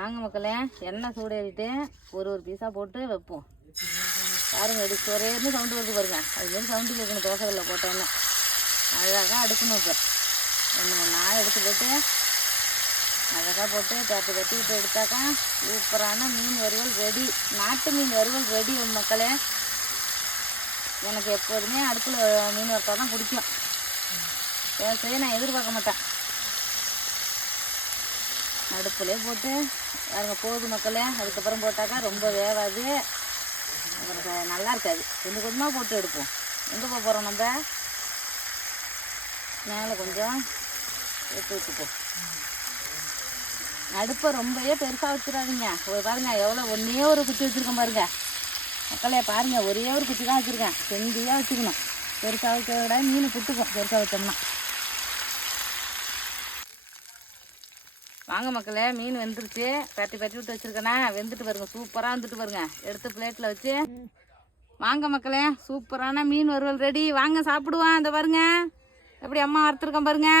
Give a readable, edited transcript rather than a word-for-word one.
வாங்க மக்களே, எண்ணெய் சூடேறிட்டு ஒரு பீஸாக போட்டு வைப்போம். பாருங்க, இது சொரேன்னு சவுண்டு வருது பாருங்க. அதுமாரி சவுண்டு கேட்கணும் தோசைகளில் போட்டோன்னா. அழகாக அடுக்கணும். இப்போ நான் எடுத்து போட்டு அழகாக போட்டு தட்டி தட்டி இப்போ எடுத்தாக்கா சூப்பரான மீன் வறுவல் ரெடி. நாட்டு மீன் வறுவல் ரெடி மக்களே. எனக்கு எப்போதுமே அடுப்பில் மீன் வறுத்தா தான் பிடிக்கும். செய்ய நான் எதிர்பார்க்க மாட்டேன். அடுப்புலேயே போட்டு பாருங்க போகுது மக்களே. அதுக்கப்புறம் போட்டாக்கா ரொம்ப வேவாது, அப்புறம் நல்லா இருக்காது. கொஞ்சம் கொஞ்சமாக போட்டு எடுப்போம். எங்கே போக போகிறோம்? நம்ம மேலே கொஞ்சம் எடுத்து வச்சுப்போம். அடுப்பை ரொம்பவே பெருசாக வச்சிடாதீங்க. பாருங்க எவ்வளோ ஒன்றே ஒரு குச்சி வச்சுருக்கேன் பாருங்க மக்களே. பாருங்கள், ஒரே ஒரு குச்சி தான் வச்சுருக்கேன். செஞ்சியாக வச்சுக்கணும். பெருசாக வைக்க விட மீன் புட்டுக்கும் பெருசாக வச்சோம்னா. வாங்க மக்களே, மீன் வெந்துருச்சு. பரட்டி விட்டு வச்சுருக்கேன்னா வெந்துட்டு பாருங்க. சூப்பராக வந்துட்டு பாருங்க. எடுத்து பிளேட்டில் வச்சு வாங்க மக்களே, சூப்பரான மீன் வறுவல் ரெடி. வாங்க சாப்பிடுவான். அந்த பாருங்க எப்படி அம்மா வறுத்துருக்கேன் பாருங்க.